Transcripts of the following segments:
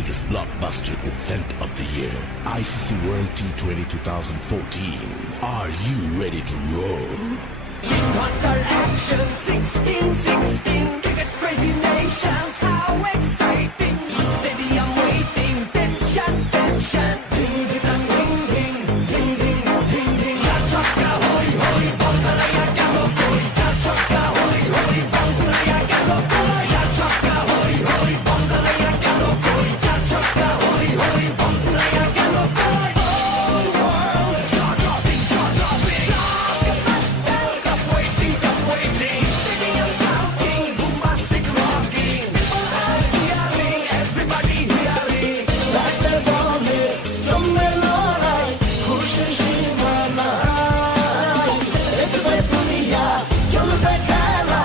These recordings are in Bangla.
biggest blockbuster event of the year, ICC World T20 2014. Are you ready to roll? Hunter action 16-16 cricket crazy nations, how exciting! Stadium waiting, tension, tension. Ding ding ding ding ding ding ding ding. Ya chakka hoi hoi, Bangalaya gelo koi. Ya chakka hoi hoi, Bangalaya gelo koi. Ya chakka hoi hoi, Bangalaya gelo koi. Ya chakka hoi hoi, Bangalaya gelo koi. All world jaw-dropping, jaw-dropping. Cup waiting, cup waiting. Stadium shouting, bombastic rocking. People are hearing, everybody hearing. Batter bowle, জমবে লড়াই, খুশির সীমা নাই। দেখবে দুনিয়া, চলবে খেলা,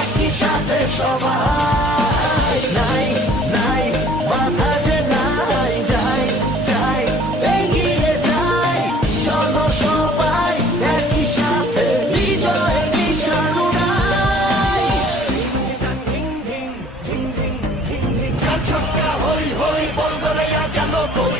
একই সাথে সবাই। নাই, নাই, মাথা যে নাই, যাই, যাই, এগিয়ে যাই। চলো সবাই, একই সাথে, বিজয় নিশান উড়াই। ঢিং ঢিং, ঢিং ঢিং, ঢিং ঢিং। ছক্কা হই হই, বল করে গেল গোল।